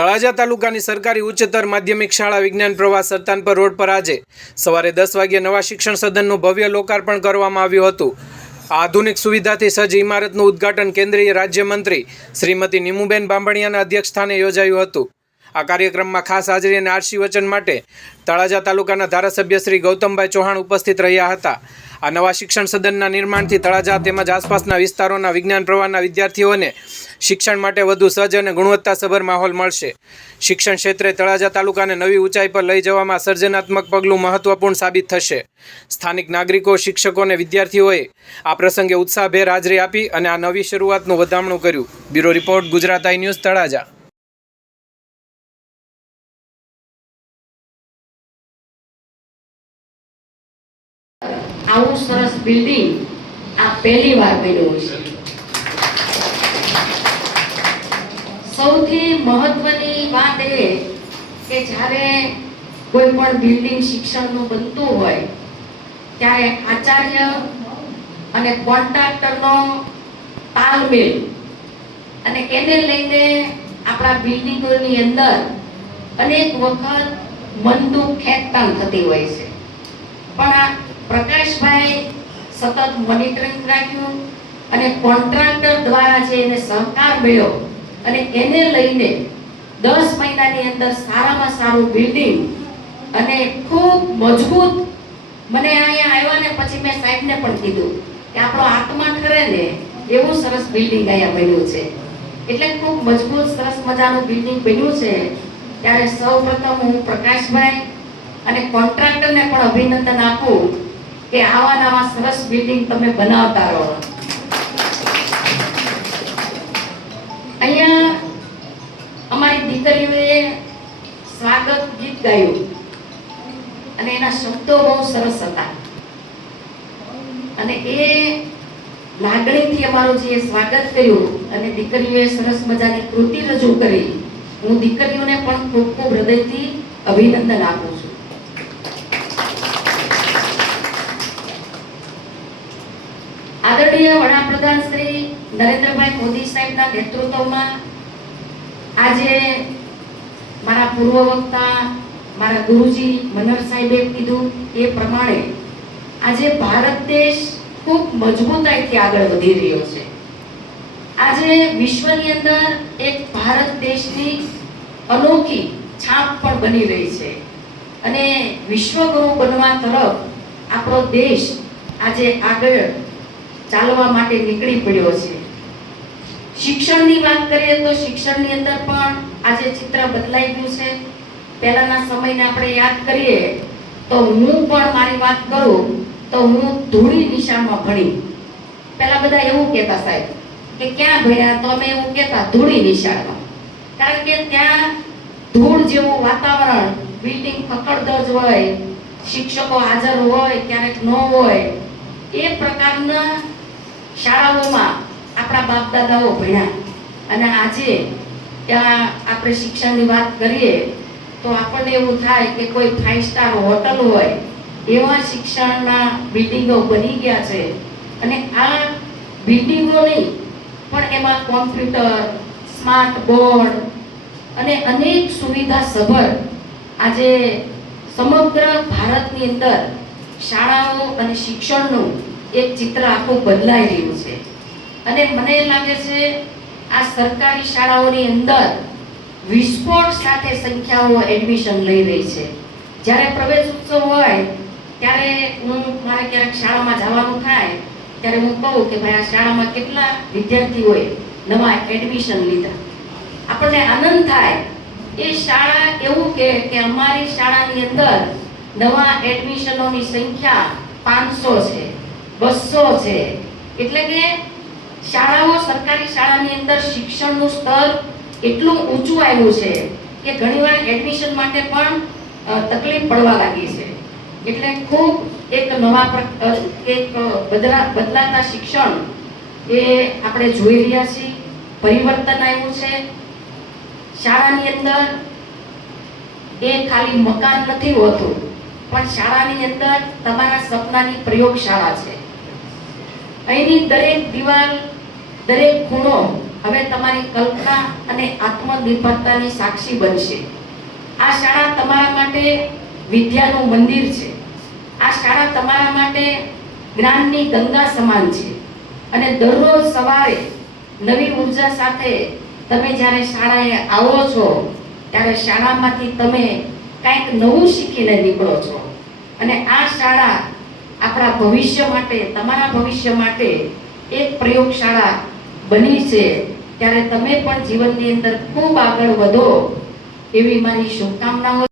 તળાજા તાલુકાની સરકારી ઉચ્ચતર માધ્યમિક શાળા વિજ્ઞાન પ્રવાહ સરતાનપર રોડ પર આજે સવારે 10 વાગ્યે નવા શિક્ષણ સદનનું ભવ્ય લોકાર્પણ કરવામાં આવ્યું હતું। આ આધુનિક સુવિધાથી સજ્જ ઇમારતનું ઉદ્ઘાટન કેન્દ્રીય રાજ્યમંત્રી શ્રીમતી નીમુબેન બાંભણિયાના અધ્યક્ષસ્થાને યોજાયું હતું। આ કાર્યક્રમમાં ખાસ હાજરી અને આરસી વચન માટે તળાજા તાલુકાના ધારાસભ્ય શ્રી ગૌતમભાઈ ચૌહાણ ઉપસ્થિત રહ્યા હતા। આ નવા શિક્ષણ સદનના નિર્માણથી તળાજા તેમજ આસપાસના વિસ્તારોના વિજ્ઞાન પ્રવાહના વિદ્યાર્થીઓને શિક્ષણ માટે વધુ સજ્જ અને ગુણવત્તાસભર માહોલ મળશે। શિક્ષણ ક્ષેત્રે તળાજા તાલુકાને નવી ઊંચાઈ પર લઈ જવામાં સર્જનાત્મક પગલું મહત્વપૂર્ણ સાબિત થશે। સ્થાનિક નાગરિકો, શિક્ષકો અને વિદ્યાર્થીઓએ આ પ્રસંગે ઉત્સાહભેર હાજરી આપી અને આ નવી શરૂઆતનું વધામણું કર્યું। બ્યુરો રિપોર્ટ, ગુજરાત આઈ ન્યૂઝ, તળાજા। આવું સરસ બિલ્ડિંગ આ પહેલી વાર બન્યું છે। સૌથી મહત્વની વાત એ કે જ્યારે કોઈ પણ બિલ્ડિંગ શિક્ષણનું બનતું હોય ત્યારે આચાર્ય અને કોન્ટ્રાક્ટરનો તાલમેલ અને એને લઈને આપણા બિલ્ડિંગોની અંદર અનેક વખત મનદુખ ખેંચતાણ થતી હોય છે, પણ આ પ્રકાશભાઈ સતત મોનિટરિંગ રાખ્યું અને કોન્ટ્રાક્ટર દ્વારા જે એને સહકાર મળ્યો અને એને લઈને 10 મહિનાની અંદર સારામાં સારું બિલ્ડિંગ અને ખૂબ મજબૂત, મને અહીંયા આવ્યા ને પછી મેં સાહેબને પણ કીધું કે આપણો આત્મા ઠરે ને એવું સરસ બિલ્ડિંગ અહીંયા બન્યું છે। એટલે ખૂબ મજબૂત સરસ મજાનું બિલ્ડિંગ બન્યું છે। ત્યારે સૌપ્રથમ હું પ્રકાશભાઈ અને કોન્ટ્રાક્ટરને પણ અભિનંદન આપું કે આવા નવા સરસ બિલ્ડિંગ તમે બનાવતા રહો। અહીંયા અમારી દીકરીઓએ સ્વાગત ગીત ગાયું અને એના શબ્દો બહુ સરસ હતા અને એ લાગણીથી અમારું જે સ્વાગત કર્યું અને દીકરીઓએ સરસ મજાની કૃતિ રજૂ કરી, હું દીકરીઓને પણ ખૂબ ખૂબ હૃદયથી અભિનંદન આપું છું। આદરણીય વડાપ્રધાન શ્રી નરેન્દ્રભાઈ મોદી સાહેબના નેતૃત્વમાં આજે મારા પૂર્વ વક્તા મારા ગુરુજી મનહર સાહેબે કીધું એ પ્રમાણે આજે ભારત દેશ ખૂબ મજબૂતાઈથી આગળ વધી રહ્યો છે। આજે વિશ્વની અંદર એક ભારત દેશની અનોખી છાપ પણ બની રહી છે અને વિશ્વગુરુ બનવા તરફ આપણો દેશ આજે આગળ ચાલવા માટે નીકળી પડ્યો છે। શિક્ષણની વાત કરીએ તો શિક્ષણની અંદર પણ આજે ચિત્ર બદલાઈ ગયું છે। પહેલાના સમયને આપણે યાદ કરીએ તો હું પણ મારી વાત કરું તો હું ધૂળી નિશાળમાં ભણી। પહેલા બધા એવું કહેતા સાહેબ કે ક્યાં ભણ્યા, તો અમે એવું કહેતા ધૂળી નિશાળમાં, કારણ કે ત્યાં ધૂળ જેવું વાતાવરણ, બિલ્ડિંગ પકડદજ હોય, શિક્ષકો હાજર હોય ક્યારેક ન હોય, એ પ્રકારના શાળાઓમાં આપણા બાપ દાદાઓ ભણ્યા। અને આજે ત્યાં આપણે શિક્ષણની વાત કરીએ તો આપણને એવું થાય કે કોઈ 5 સ્ટાર હોટલ હોય એવા શિક્ષણના બિલ્ડિંગો બની ગયા છે। અને આ બિલ્ડિંગોની પણ એમાં કોમ્પ્યુટર, સ્માર્ટ બોર્ડ અને અનેક સુવિધા સભર આજે સમગ્ર ભારતની અંદર શાળાઓ અને શિક્ષણનું એક ચિત્ર આખું બદલાઈ રહ્યું છે। અને મને લાગે છે આ સરકારી શાળાઓની અંદર વિસ્ફોટ સાથે સંખ્યાઓ એડમિશન લઈ રહી છે। જ્યારે પ્રવેશ ઉત્સવ હોય ત્યારે મારે ક્યારેક શાળામાં જવાનું થાય ત્યારે હું કહું કે ભાઈ આ શાળામાં કેટલા વિદ્યાર્થીઓએ નવા એડમિશન લીધા। આપણને આનંદ થાય। એ શાળા એવું કે અમારી શાળાની અંદર નવા એડમિશનોની સંખ્યા 500 છે, 200 છે। એટલે કે શાળાઓ, સરકારી શાળાની અંદર શિક્ષણનું સ્તર એટલું ઊંચું આવ્યું છે કે ઘણીવાર એડમિશન માટે પણ તકલીફ પડવા લાગી છે। એટલે ખૂબ એક બદલાતા શિક્ષણ એ આપણે જોઈ રહ્યા છીએ। પરિવર્તન આવ્યું છે શાળાની અંદર। એ ખાલી મકાન નથી હોતું, પણ શાળાની અંદર તમારા સપનાની પ્રયોગશાળા છે। અહીંની દરેક દિવાલ, દરેક ખૂણો હવે તમારી કલ્પના અને આત્મનિર્ભરતાની સાક્ષી બનશે. આ શાળા તમારા માટે વિદ્યાનું મંદિર છે. આ શાળા તમારા માટે જ્ઞાનની ગંગા સમાન છે. અને દરરોજ સવારે નવી ઉર્જા સાથે તમે જ્યારે શાળાએ આવો છો ત્યારે શાળામાંથી તમે કંઈક નવું શીખીને નીકળો છો. અને આ શાળા આપણા ભવિષ્ય માટે, તમારા ભવિષ્ય માટે એક પ્રયોગશાળા બની છે. ત્યારે તમે પણ જીવનની અંદર ખૂબ આગળ વધો એવી મારી શુભકામનાઓ.